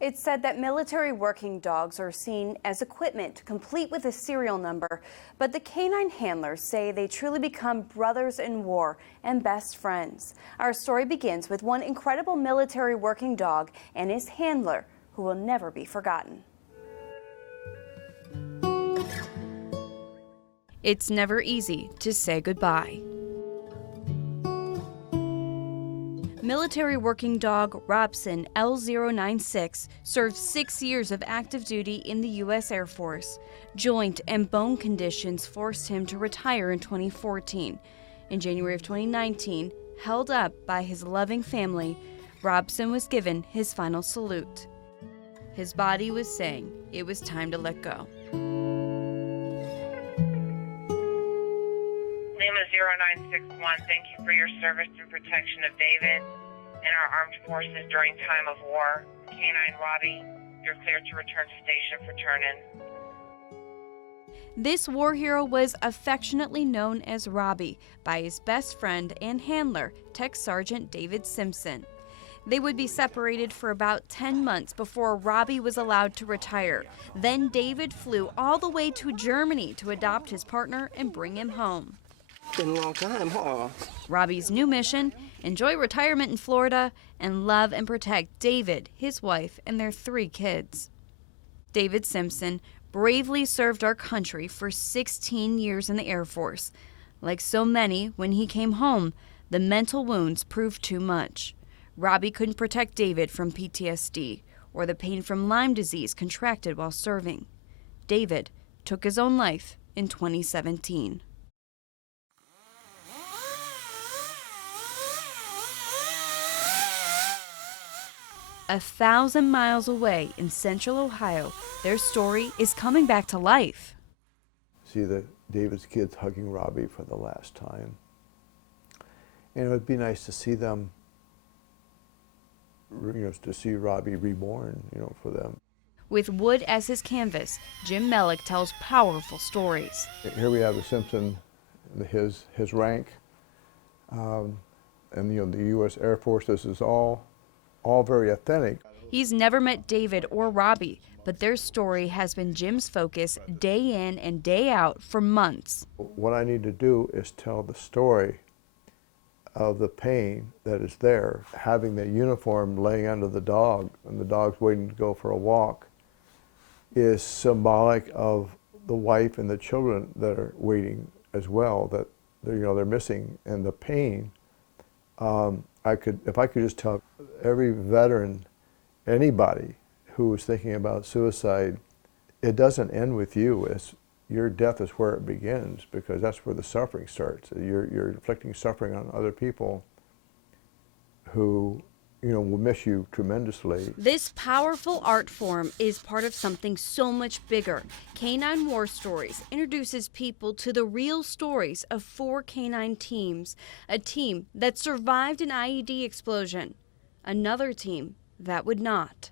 It's said that military working dogs are seen as equipment complete with a serial number, but the canine handlers say they truly become brothers in war and best friends. Our story begins with one incredible military working dog and his handler who will never be forgotten. It's never easy to say goodbye. Military working dog Robson L096 served 6 years of active duty in the U.S. Air Force. Joint and bone conditions forced him to retire in 2014. In January of 2019, held up by his loving family, Robson was given his final salute. His body was saying it was time to let go. Name is 0961. Thank you for your service and protection of David and our armed forces during time of war. Canine Robbie, you're clear to return to station for turn-in. This war hero was affectionately known as Robbie by his best friend and handler, Tech Sergeant David Simpson. They would be separated for about 10 months before Robbie was allowed to retire. Then David flew all the way to Germany to adopt his partner and bring him home. Been a long time, huh? Robbie's new mission: enjoy retirement in Florida and love and protect David, his wife, and their 3 kids. David Simpson bravely served our country for 16 years in the Air Force. Like so many, when he came home, the mental wounds proved too much. Robbie couldn't protect David from PTSD or the pain from Lyme disease contracted while serving. David took his own life in 2017. A 1,000 miles away in central Ohio, their story is coming back to life. See David's kids hugging Robbie for the last time. And it would be nice to see them, to see Robbie reborn, for them. With wood as his canvas, Jim Mellick tells powerful stories. Here we have a Simpson, his rank, and the U.S. Air Force. This is all very authentic. He's never met David or Robbie, but their story has been Jim's focus day in and day out for months. What I need to do is tell the story of the pain that is there. Having the uniform laying under the dog and the dog's waiting to go for a walk is symbolic of the wife and the children that are waiting as well, that they're missing, and the pain. If I could just tell every veteran, anybody who is thinking about suicide, it doesn't end with you. Your death is where it begins, because that's where the suffering starts. You're inflicting suffering on other people who, will miss you tremendously. This powerful art form is part of something so much bigger. Canine War Stories introduces people to the real stories of 4 canine teams, a team that survived an IED explosion, another team that would not,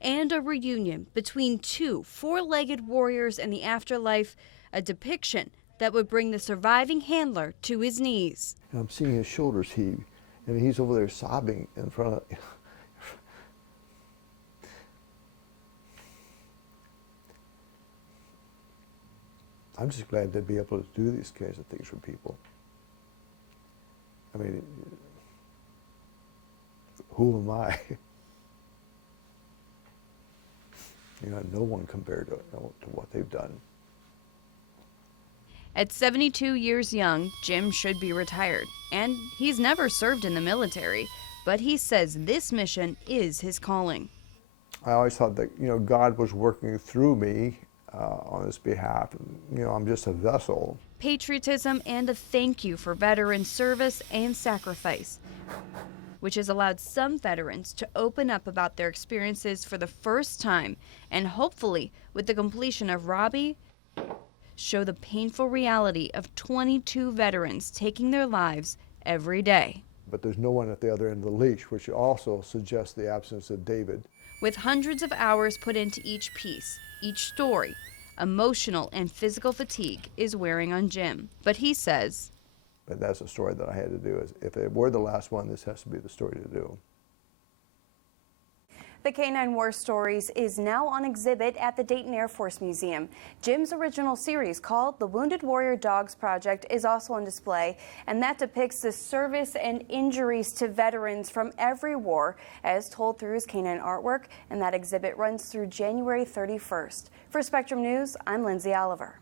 and a reunion between 2 4-legged warriors in the afterlife, a depiction that would bring the surviving handler to his knees. And I'm seeing his shoulders heave, and he's over there sobbing in front of. I'm just glad to be able to do these kinds of things for people. I mean, who am I? No one compared to what they've done. At 72 years young, Jim should be retired, and he's never served in the military, but he says this mission is his calling. I always thought that, God was working through me on his behalf. I'm just a vessel. Patriotism and a thank you for veteran service and sacrifice, which has allowed some veterans to open up about their experiences for the first time, and hopefully, with the completion of Robbie, show the painful reality of 22 veterans taking their lives every day. But there's no one at the other end of the leash, which also suggests the absence of David. With hundreds of hours put into each piece, each story, emotional and physical fatigue is wearing on Jim. But he says, but that's a story that I had to do. If it were the last one, this has to be the story to do. The Canine War Stories is now on exhibit at the Dayton Air Force Museum. Jim's original series called The Wounded Warrior Dogs Project is also on display, and that depicts the service and injuries to veterans from every war as told through his canine artwork, and that exhibit runs through January 31st. For Spectrum News, I'm Lindsay Oliver.